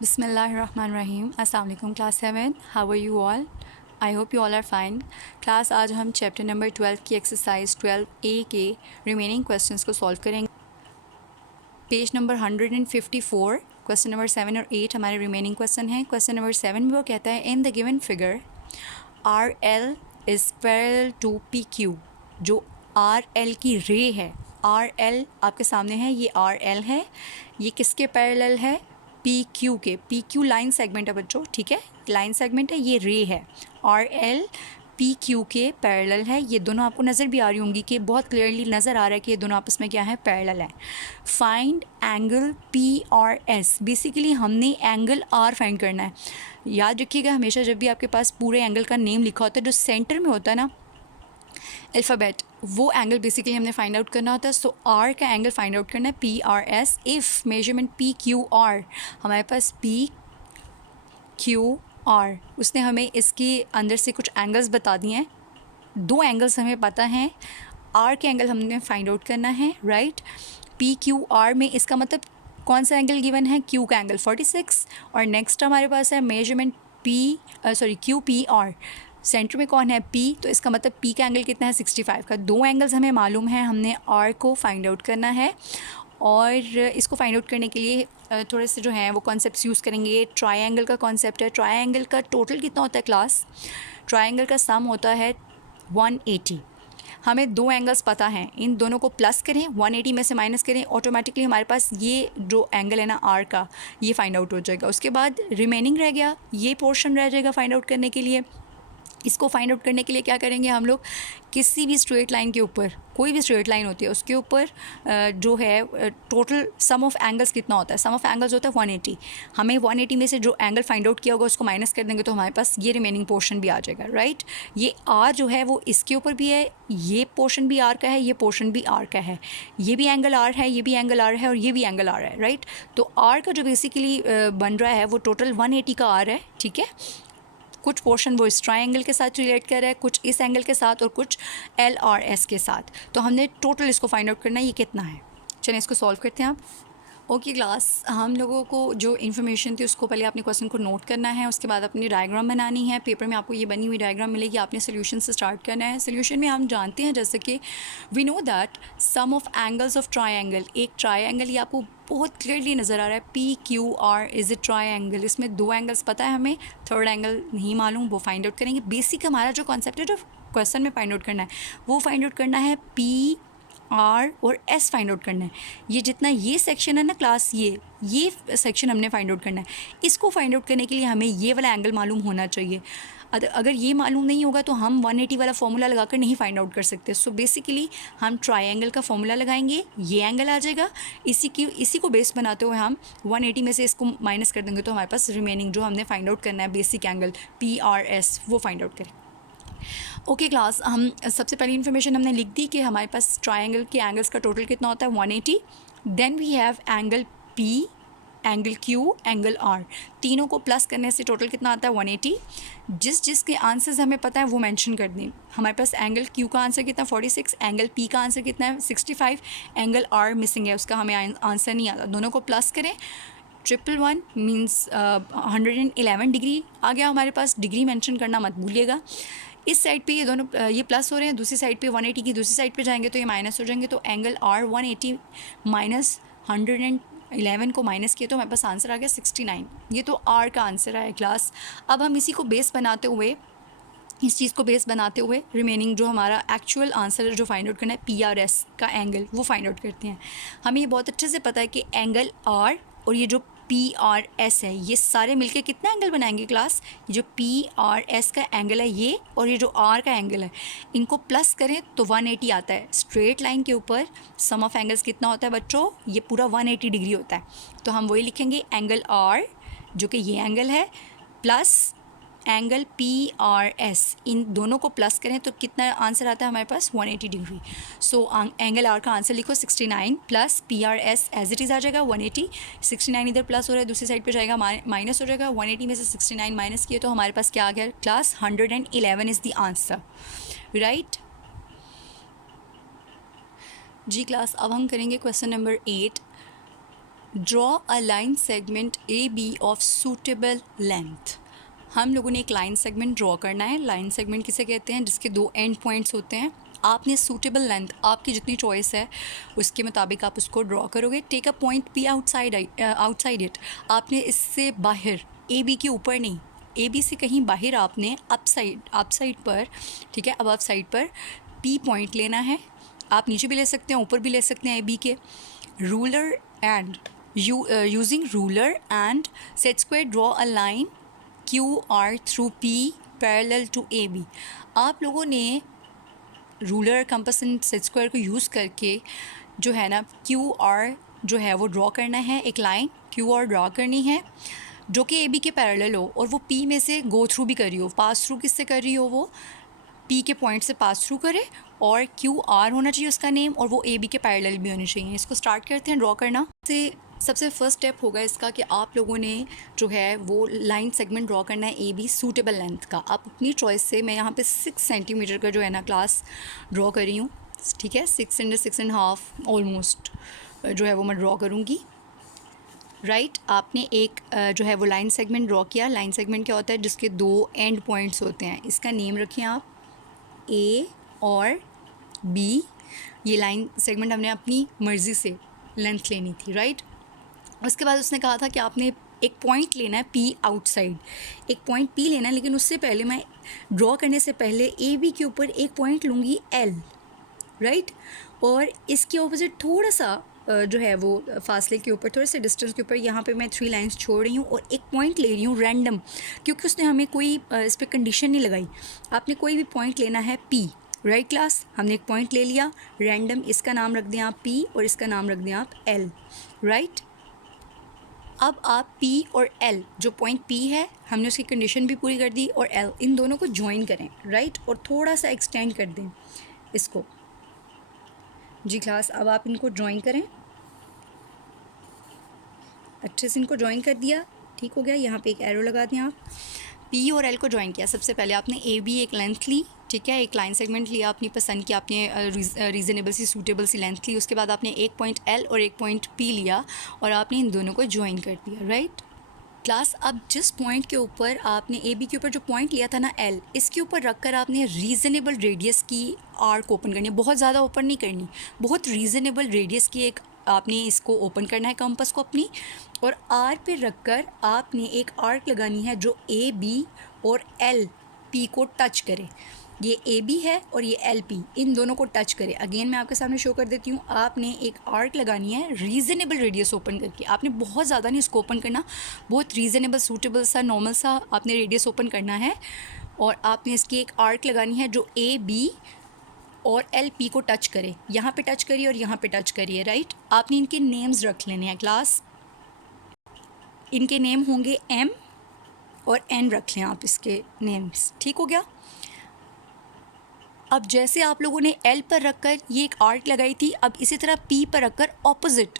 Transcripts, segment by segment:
बिस्मिल्लाहिर्रहमानिर्रहीम। अस्सलाम वालेकुम class 7, how are you all? I hope you all are fine. Class आज हम चैप्टर नंबर 12 की एक्सरसाइज 12A के रिमेनिंग क्वेश्चंस को सॉल्व करेंगे। पेज नंबर 154, क्वेश्चन नंबर 7 और 8 हमारे रिमेनिंग क्वेश्चन हैं। क्वेश्चन नंबर 7 में वो कहता है in the given figure R L is parallel to P Q. जो आर एल की रे है, आर एल आपके सामने है, ये आर एल है, ये किसके पैरेलल है? पी क्यू के। पी क्यू लाइन सेगमेंट है बच्चों, ठीक है, लाइन सेगमेंट है, ये रे है। आर एल पी क्यू के पैरेलल है। ये दोनों आपको नज़र भी आ रही होंगी कि बहुत क्लियरली नज़र आ रहा है कि ये दोनों आपस में क्या है, पैरेलल है। Find angle P R S. Basically हमने एंगल आर फाइंड करना है। याद रखिएगा हमेशा जब भी आपके पास पूरे एंगल का नेम लिखा होता है, जो सेंटर में होता है ना अल्फ़ाबेट, वो एंगल बेसिकली हमने फाइंड आउट करना होता है। सो आर का एंगल फाइंड आउट करना है, P R S. If measurement P Q are, हमारे पास पी क्यू आर, उसने हमें इसके अंदर से कुछ एंगल्स बता दिए हैं। दो एंगल्स हमें पता हैं, आर के एंगल हमने फाइंड आउट करना है, राइट। पी क्यू आर में इसका मतलब कौन सा एंगल गिवन है? क्यू का एंगल 46। और नेक्स्ट हमारे पास है measurement Q P R, centre में कौन है? पी, तो इसका मतलब पी का एंगल कितना है? 65 का। दो एंगल्स हमें मालूम है, हमने आर को फाइंड आउट करना है। और इसको फाइंड आउट करने के लिए थोड़े से जो हैं वो कॉन्सेप्ट्स यूज़ करेंगे। ये ट्रायंगल का कॉन्सेप्ट है। ट्रायंगल का टोटल कितना होता है क्लास? ट्रायंगल का सम होता है 180। हमें दो एंगल्स पता हैं, इन दोनों को प्लस करें, 180 में से माइनस करें, ऑटोमेटिकली हमारे पास ये जो एंगल है ना आर का, ये फाइंड आउट हो जाएगा। उसके बाद रिमेनिंग रह गया, ये पोर्शन रह जाएगा फाइंड आउट करने के लिए। इसको फाइंड आउट करने के लिए क्या करेंगे हम लोग? किसी भी स्ट्रेट लाइन के ऊपर, कोई भी स्ट्रेट लाइन होती है उसके ऊपर जो है टोटल सम ऑफ एंगल्स कितना होता है? सम ऑफ एंगल्स होता है 180। हमें 180 में से जो एंगल फाइंड आउट किया होगा उसको माइनस कर देंगे तो हमारे पास ये रिमेनिंग पोर्शन भी आ जाएगा, राइट। ये आर जो है वो इसके ऊपर भी है, ये पोर्शन भी आर का है, ये पोर्शन भी आर का है, ये भी एंगल आर है, ये भी एंगल आर है और ये भी एंगल आर है, राइट। तो आर का जो बेसिकली बन रहा है वो टोटल 180 का आर है, ठीक है। कुछ पोर्शन वो इस ट्रायंगल के साथ रिलेट कर रहा है, कुछ इस एंगल के साथ और कुछ एल और एस के साथ। तो हमने टोटल इसको फाइंड आउट करना है ये कितना है। चलिए इसको सॉल्व करते हैं आप। ओके क्लास, हम लोगों को जो इन्फॉर्मेशन थी उसको पहले अपने क्वेश्चन को नोट करना है, उसके बाद अपनी डायग्राम बनानी है। पेपर में आपको ये बनी हुई डायग्राम मिलेगी, आपने सोल्यूशन से स्टार्ट करना है। सोल्यूशन में हम जानते हैं जैसे कि we know that sum of angles of triangle, एक ट्रायंगल, ये आपको बहुत क्लियरली नज़र आ रहा है, P Q R is a triangle. इसमें दो एंगल्स पता है हमें, थर्ड एंगल नहीं मालूम, वो फाइंड आउट करेंगे। बेसिक हमारा जो कॉन्सेप्ट है, जो क्वेश्चन में फाइंड आउट करना है, वो फाइंड आउट करना है पी आर और एस फाइंड आउट करना है। ये जितना ये सेक्शन है ना क्लास, ये सेक्शन हमने फाइंड आउट करना है। इसको फाइंड आउट करने के लिए हमें ये वाला एंगल मालूम होना चाहिए। अगर ये मालूम नहीं होगा तो हम 180 वाला फॉर्मूला लगाकर नहीं फाइंड आउट कर सकते। सो बेसिकली हम ट्रायंगल का फॉर्मूला लगाएंगे, ये एंगल आ जाएगा, इसी को बेस बनाते हुए हम 180 में से इसको माइनस कर देंगे तो हमारे पास रिमेनिंग जो हमने फाइंड आउट करना है basic angle P R S, वो फाइंड आउट करें। ओके क्लास, हम सबसे पहली इन्फॉर्मेशन हमने लिख दी कि हमारे पास ट्रायंगल के एंगल्स का टोटल कितना होता है 180। Then we have angle P, angle Q, angle R, तीनों को प्लस करने से टोटल कितना आता है 180। जिसके आंसर्स हमें पता है वो मेंशन कर दें। हमारे पास एंगल क्यू का आंसर कितना 46, एंगल पी का आंसर कितना है 65, एंगल आर मिसिंग है, उसका हमें आंसर नहीं आता। दोनों को प्लस करें, 111 मीन्स 111 डिग्री आ गया हमारे पास। डिग्री मेंशन करना मत भूलिएगा। इस साइड पे ये दोनों ये प्लस हो रहे हैं, दूसरी साइड पे 180 की दूसरी साइड पे जाएंगे तो ये माइनस हो जाएंगे। तो एंगल आर 180 माइनस 111 को माइनस किया तो हमारे पास आंसर आ गया 69। ये तो आर का आंसर आया क्लास। अब हम इसी को बेस बनाते हुए, इस चीज़ को बेस बनाते हुए रिमेनिंग जो हमारा एक्चुअल आंसर जो फाइंड आउट करना है पी आर एस का एंगल, वो फाइंड आउट करते हैं। हमें ये बहुत अच्छे से पता है कि एंगल आर और ये जो पी आर एस है, ये सारे मिलके कितना एंगल बनाएंगे क्लास? ये जो पी आर एस का एंगल है ये, और ये जो आर का एंगल है, इनको प्लस करें तो 180 आता है। स्ट्रेट लाइन के ऊपर सम ऑफ एंगल्स कितना होता है बच्चों? ये पूरा 180 डिग्री होता है। तो हम वही लिखेंगे, एंगल आर जो कि ये एंगल है, plus angle P R S, इन दोनों को प्लस करें तो कितना आंसर आता है हमारे पास 180 डिग्री। सो एंगल आर का आंसर लिखो 69 plus P R S as it is आ जाएगा 180। 69 इधर प्लस हो रहा है, दूसरी साइड पे जाएगा माइनस हो जाएगा। 180 में से 69 माइनस किए तो हमारे पास क्या आ गया class? 111 is the answer, right जी क्लास। अब हम करेंगे question number 8। Draw a line segment A B of suitable length. हम लोगों ने एक लाइन सेगमेंट ड्रॉ करना है। लाइन सेगमेंट किसे कहते हैं? जिसके दो एंड पॉइंट्स होते हैं। आपने सूटेबल लेंथ, आपकी जितनी चॉइस है उसके मुताबिक आप उसको ड्रॉ करोगे। Take a point B outside it. आपने इससे बाहर, ए बी के ऊपर नहीं, ए बी से कहीं बाहर आपने अप साइड पर, ठीक है, अबव साइड पर पी पॉइंट लेना है। आप नीचे भी ले सकते हैं, ऊपर भी ले सकते हैं ए बी के। Ruler and using ruler and set square draw a line Q R through P parallel to A B. आप लोगों ने ruler, compass and set square को यूज़ करके जो है ना क्यू आर जो है वो ड्रॉ करना है। एक लाइन क्यू आर ड्रॉ करनी है जो कि ए बी के पैरेलल हो और वो पी में से गो थ्रू भी कर रही हो। पास थ्रू किससे कर रही हो? वो पी के पॉइंट से पास थ्रू करे और क्यू आर होना चाहिए उसका नेम, और वो ए बी के पैरेलल भी होने चाहिए। इसको स्टार्ट करते हैं ड्रॉ करना से। सबसे फर्स्ट स्टेप होगा इसका कि आप लोगों ने जो है वो लाइन सेगमेंट ड्रॉ करना है ए बी सूटेबल लेंथ का। आप अपनी चॉइस से, मैं यहाँ पे 6 सेंटीमीटर का जो है ना क्लास ड्रॉ कर रही हूँ, ठीक है। 6 and 6.5 ऑलमोस्ट जो है वो मैं ड्रॉ करूँगी। राइट, आपने एक जो है वो लाइन सेगमेंट ड्रॉ किया। लाइन सेगमेंट क्या होता है? जिसके दो एंड पॉइंट्स होते हैं। इसका नेम रखें आप ए और बी। ये लाइन सेगमेंट हमने अपनी मर्ज़ी से लेंथ लेनी थी, राइट। उसके बाद उसने कहा था कि आपने एक पॉइंट लेना है पी आउटसाइड, एक पॉइंट पी लेना है। लेकिन उससे पहले, मैं ड्रॉ करने से पहले ए बी के ऊपर एक पॉइंट लूँगी एल, राइट। और इसके ऑपोजिट थोड़ा सा जो है वो फासले के ऊपर, थोड़े से डिस्टेंस के ऊपर यहाँ पे मैं 3 लाइंस छोड़ रही हूँ और एक पॉइंट ले रही हूँ रैंडम, क्योंकि उसने हमें कोई इस पर कंडीशन नहीं लगाई। आपने कोई भी पॉइंट लेना है पी, राइट क्लास। हमने एक पॉइंट ले लिया रैंडम, इसका नाम रख दें आप पी और इसका नाम रख दें आप एल, राइट। अब आप P और L, जो पॉइंट P है हमने उसकी कंडीशन भी पूरी कर दी, और L, इन दोनों को ज्वाइन करें, राइट, और थोड़ा सा एक्सटेंड कर दें इसको। जी क्लास, अब आप इनको ज्वाइन करें, अच्छे से इनको ज्वाइन कर दिया, ठीक हो गया। यहाँ पे एक एरो लगा दें आप। P और L को ज्वाइन किया। सबसे पहले आपने ए बी एक लेंथ ली, ठीक है, एक लाइन सेगमेंट लिया अपनी पसंद की, आपने रीज़नेबल सी सूटेबल सी लेंथ ली। उसके बाद आपने एक पॉइंट L और एक पॉइंट P लिया और आपने इन दोनों को ज्वाइन कर दिया, राइट क्लास। अब जिस पॉइंट के ऊपर आपने ए बी के ऊपर जो पॉइंट लिया था ना L, इसके ऊपर रखकर आपने रीज़नेबल रेडियस की आर्क ओपन करनी है। बहुत ज़्यादा ओपन नहीं करनी, बहुत रीज़नेबल रेडियस की एक आपने इसको ओपन करना है कंपास को अपनी, और आर पे रखकर आपने एक आर्क लगानी है जो ए बी और एल पी को टच करे। ये ए बी है और ये एल पी, इन दोनों को टच करे। अगेन मैं आपके सामने शो कर देती हूँ। आपने एक आर्क लगानी है रीज़नेबल रेडियस ओपन करके। आपने बहुत ज़्यादा नहीं इसको ओपन करना, बहुत रीज़नेबल सूटेबल सा नॉर्मल सा आपने रेडियस ओपन करना है, और आपने इसकी एक आर्क लगानी है जो ए बी और एल पी को टच करे। यहाँ पे टच करिए और यहाँ पे टच करिए, राइट। आपने इनके नेम्स रख लेने हैं क्लास। इनके नेम होंगे एम और एन, रख लें आप इसके नेम्स, ठीक हो गया। अब जैसे आप लोगों ने एल पर रखकर ये एक आर्क लगाई थी, अब इसी तरह पी पर रखकर ऑपोजिट,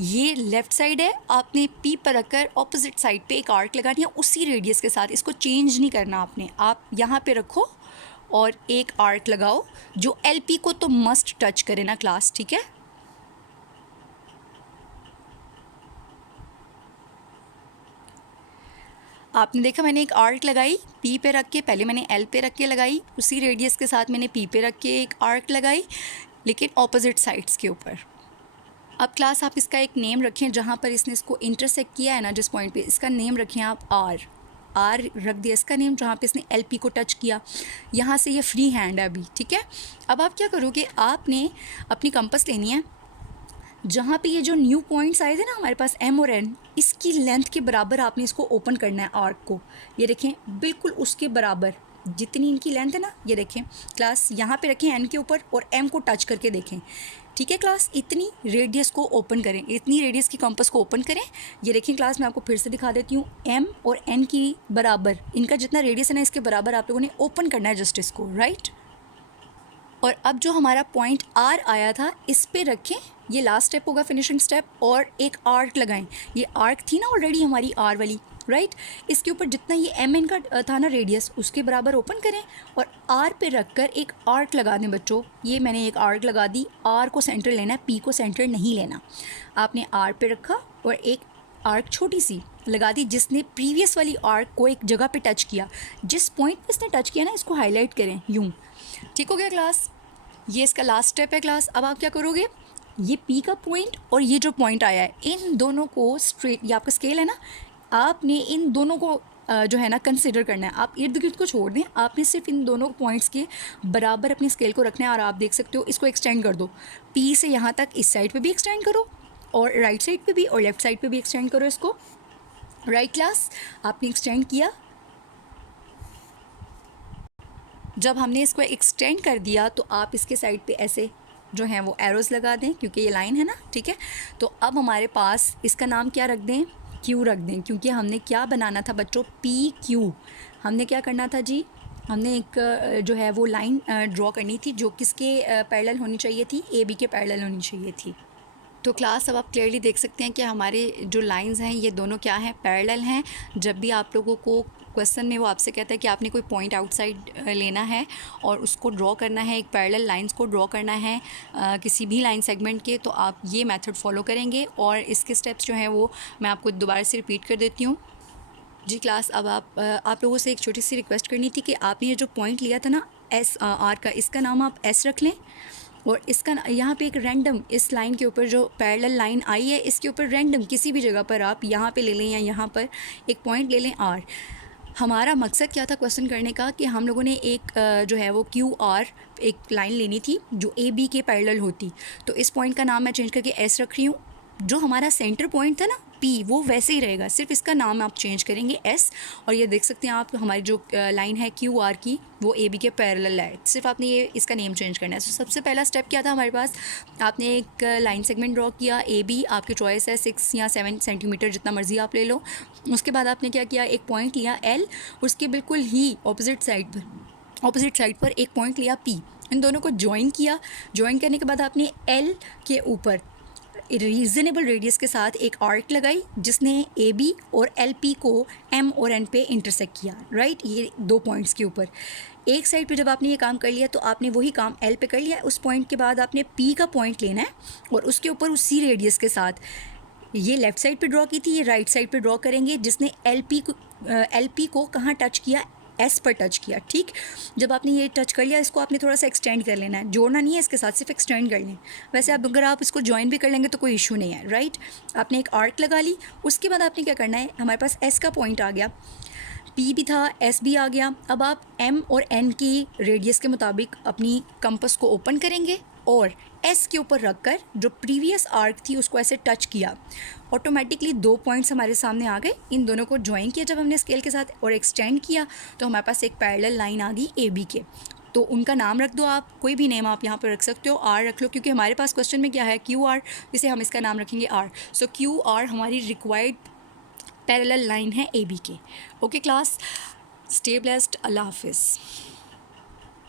ये लेफ़्ट साइड है, आपने पी पर रखकर ऑपोजिट साइड पे एक आर्क लगानी है उसी रेडियस के साथ। इसको चेंज नहीं करना आपने। आप यहाँ पे रखो और एक आर्क लगाओ जो एल पी को तो मस्ट टच करे ना क्लास, ठीक है। आपने देखा मैंने एक आर्क लगाई पी पे रख के, पहले मैंने एल पे रख के लगाई, उसी रेडियस के साथ मैंने पी पे रख के एक आर्क लगाई, लेकिन ऑपोजिट साइड्स के ऊपर। अब क्लास आप इसका एक नेम रखें, जहाँ पर इसने इसको इंटरसेक्ट किया है ना जिस पॉइंट पे, इसका नेम रखें आप आर रख दिया इसका नेम, जहाँ पे इसने एल पी को टच किया। यहाँ से ये फ्री हैंड है अभी, ठीक है। अब आप क्या करोगे, आपने अपनी कंपास लेनी है, जहाँ पे ये जो न्यू पॉइंट्स आए थे ना हमारे पास एम और एन, इसकी लेंथ के बराबर आपने इसको ओपन करना है आर्क को। ये देखें बिल्कुल उसके बराबर जितनी इनकी लेंथ है ना, ये देखें क्लास, यहाँ पे रखें एन के ऊपर और एम को टच करके देखें, ठीक है क्लास। इतनी रेडियस को ओपन करें, इतनी रेडियस की कंपास को ओपन करें। ये देखें क्लास, मैं आपको फिर से दिखा देती हूँ, एम और एन की बराबर, इनका जितना रेडियस है ना इसके बराबर आप लोगों ने ओपन करना है जस्ट इसको, राइट। और अब जो हमारा पॉइंट आर आया था इस पे रखें, ये लास्ट स्टेप होगा फिनिशिंग स्टेप, और एक आर्क लगाएं। ये आर्क थी ना ऑलरेडी हमारी आर वाली, राइट। इसके ऊपर जितना ये एम एन का था ना रेडियस, उसके बराबर ओपन करें और आर पे रखकर एक आर्क लगा दें बच्चों। ये मैंने एक आर्क लगा दी। आर को सेंटर लेना है, पी को सेंटर नहीं लेना। आपने आर पे रखा और एक आर्क छोटी सी लगा दी जिसने प्रीवियस वाली आर्क को एक जगह पे टच किया। जिस पॉइंट पे इसने टच किया ना, इसको हाईलाइट करें यूँ। ठीक हो गया क्लास, ये इसका लास्ट स्टेप है क्लास। अब आप क्या करोगे, ये पी का पॉइंट और ये जो पॉइंट आया है, इन दोनों को स्ट्रेट, ये आपका स्केल है ना, आपने इन दोनों को जो है ना कंसिडर करना है। आप इर्द गिर्द को छोड़ दें, आपने सिर्फ इन दोनों पॉइंट्स के बराबर अपनी स्केल को रखना है। और आप देख सकते हो, इसको एक्सटेंड कर दो, पी से यहाँ तक, इस साइड पे भी एक्सटेंड करो और राइट साइड पे भी और लेफ्ट साइड पे भी एक्सटेंड करो इसको। राइट क्लास, आपने एक्सटेंड किया। जब हमने इसको एक्सटेंड कर दिया तो आप इसके साइड पे ऐसे जो हैं वो एरोज़ लगा दें, क्योंकि ये लाइन है ना, ठीक है। तो अब हमारे पास इसका नाम क्या रख दें, क्यू रख दें, क्योंकि हमने क्या बनाना था बच्चों, पी क्यू। हमने क्या करना था जी, हमने एक जो है वो लाइन ड्रॉ करनी थी जो किसके पैरेलल होनी चाहिए थी, ए बी के पैरेलल होनी चाहिए थी। तो क्लास अब आप क्लियरली देख सकते हैं कि हमारे जो लाइंस हैं ये दोनों क्या हैं, पैरेलल हैं। जब भी आप लोगों को क्वेश्चन में वो आपसे कहता है कि आपने कोई पॉइंट आउटसाइड लेना है और उसको ड्रॉ करना है, एक पैरेलल लाइंस को ड्रॉ करना है किसी भी लाइन सेगमेंट के, तो आप ये मेथड फॉलो करेंगे। और इसके स्टेप्स जो हैं वो मैं आपको दोबारा से रिपीट कर देती हूँ जी क्लास। अब आप लोगों से एक छोटी सी रिक्वेस्ट करनी थी कि आपने ये जो पॉइंट लिया था ना एस आर का, इसका नाम आप एस रख लें। और इसका यहाँ पे एक रैंडम, इस लाइन के ऊपर जो पैरेलल लाइन आई है इसके ऊपर रैंडम किसी भी जगह पर आप यहाँ पे ले लें या यहाँ पर एक पॉइंट ले लें आर। हमारा मकसद क्या था क्वेश्चन करने का, कि हम लोगों ने एक जो है वो क्यू आर एक लाइन लेनी थी जो ए बी के पैरेलल होती। तो इस पॉइंट का नाम मैं चेंज करके एस रख रही हूँ। जो हमारा सेंटर पॉइंट था ना पी, वो वैसे ही रहेगा, सिर्फ इसका नाम आप चेंज करेंगे एस। और ये देख सकते हैं आप, हमारी जो लाइन है क्यू आर की वो ए बी के पैरेलल है, सिर्फ आपने ये इसका नेम चेंज करना है। तो सबसे पहला स्टेप क्या था हमारे पास, आपने एक लाइन सेगमेंट ड्रॉ किया ए बी, आपकी चॉइस है 6 या 7 सेंटीमीटर जितना मर्जी आप ले लो। उसके बाद आपने क्या किया, एक पॉइंट लिया एल, उसके बिल्कुल ही ऑपोजिट साइड पर एक पॉइंट लिया पी। इन दोनों को ज्वाइन किया। ज्वाइन करने के बाद आपने एल के ऊपर रीज़नेबल रेडियस के साथ एक आर्क लगाई जिसने ए बी और एल पी को एम और एन पे इंटरसेक्ट किया, राइट। ये दो पॉइंट्स के ऊपर एक साइड पे जब आपने ये काम कर लिया तो आपने वही काम एल पे कर लिया। उस पॉइंट के बाद आपने पी का पॉइंट लेना है और उसके ऊपर उसी रेडियस के साथ, ये लेफ़्ट साइड पे ड्रॉ की थी, ये राइट साइड पे ड्रॉ करेंगे जिसने एल पी को कहाँ टच किया, एस पर टच किया, ठीक। जब आपने ये टच कर लिया, इसको आपने थोड़ा सा एक्सटेंड कर लेना है, जोड़ना नहीं है इसके साथ, सिर्फ एक्सटेंड कर लें। वैसे आप अगर आप इसको ज्वाइन भी कर लेंगे तो कोई इशू नहीं है, राइट। आपने एक आर्क लगा ली। उसके बाद आपने क्या करना है, हमारे पास एस का पॉइंट आ गया, पी भी था, एस भी आ गया। अब आप एम और एन की रेडियस के मुताबिक अपनी कंपस को ओपन करेंगे और एस के ऊपर रखकर जो प्रीवियस आर्क थी उसको ऐसे टच किया। ऑटोमेटिकली दो पॉइंट्स हमारे सामने आ गए। इन दोनों को ज्वाइन किया जब हमने स्केल के साथ और एक्सटेंड किया तो हमारे पास एक पैरेलल लाइन आ गई ए बी के। तो उनका नाम रख दो आप, कोई भी नेम आप यहाँ पर रख सकते हो, आर रख लो, क्योंकि हमारे पास क्वेश्चन में क्या है क्यू आर, इसे हम इसका नाम रखेंगे आर। सो क्यू आर हमारी रिक्वायर्ड पैरेलल लाइन है ए बी के। ओके क्लास, स्टे ब्लेस्ड, अल्लाह हाफिज़।